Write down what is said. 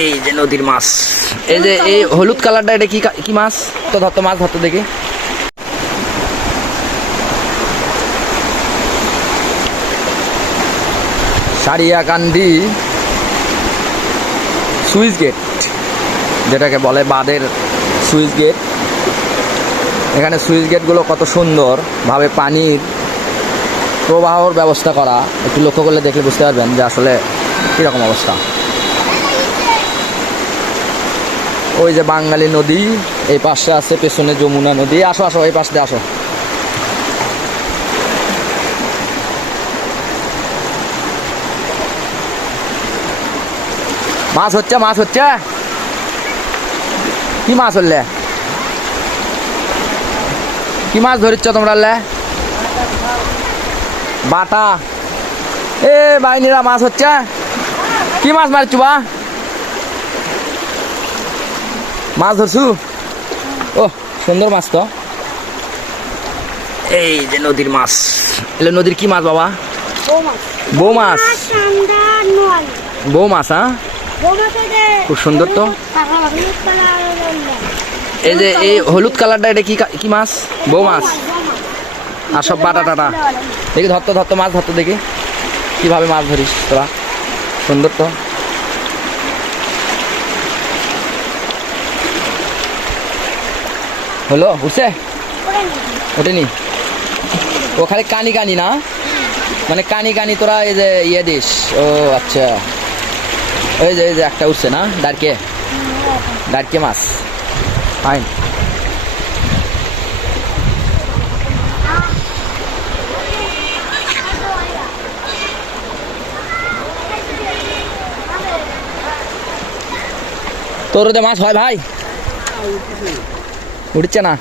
এই যে নদীর মাছ, এই যে এই হলুদ কালারটা, এটা কি কি মাছ? তো ধরতো মাছ ধরতো দেখি। সারিয়াকান্দি সুইচ গেট, যেটাকে বলে বাঁধের সুইচ গেট। এখানে সুইচ গেটগুলো কত সুন্দরভাবে পানির প্রবাহর ব্যবস্থা করা, একটু লক্ষ্য করলে দেখলে বুঝতে পারবেন যে আসলে কীরকম অবস্থা। ওই যে বাঙালি নদী, এই পাশে আছে পেছনে যমুনা নদী। আসো আসো, এই পাশ দিয়ে আসো। মাছ হচ্ছে, মাছ হচ্ছে। কি মাছ হলে? কি মাছ ধরিচ্ছ তোমরা? বাটা। এ বাইনিরা মাছ হচ্ছে। কি মাছ মারছ বা? মাছ ধরছু? ও সুন্দর মাছ তো। এই যে নদীর মাছ, এলে নদীর কি মাছ বাবা? বউ মাছ। বউ মাছ, হ্যাঁ খুব সুন্দর তো। এই যে এই হলুদ কালারটা, এটা কি কি মাছ? বউ মাছ। আর সব বাটা টাটা দেখি। ধরতো ধরতো মাছ ধরতো দেখি, কিভাবে মাছ ধরিস তোরা। সুন্দর তো। হলো, উঠছে? ওঠেনি? ও খালি কানি কানি না, মানে কানি কানি তোরা এই যে ইয়ে দিস। ও আচ্ছা, এই যে একটা উঠছে না, দাঁড়কে দাঁড়কে মাছ। ফাইন। তোর মাছ হয় ভাই? উঠছে না?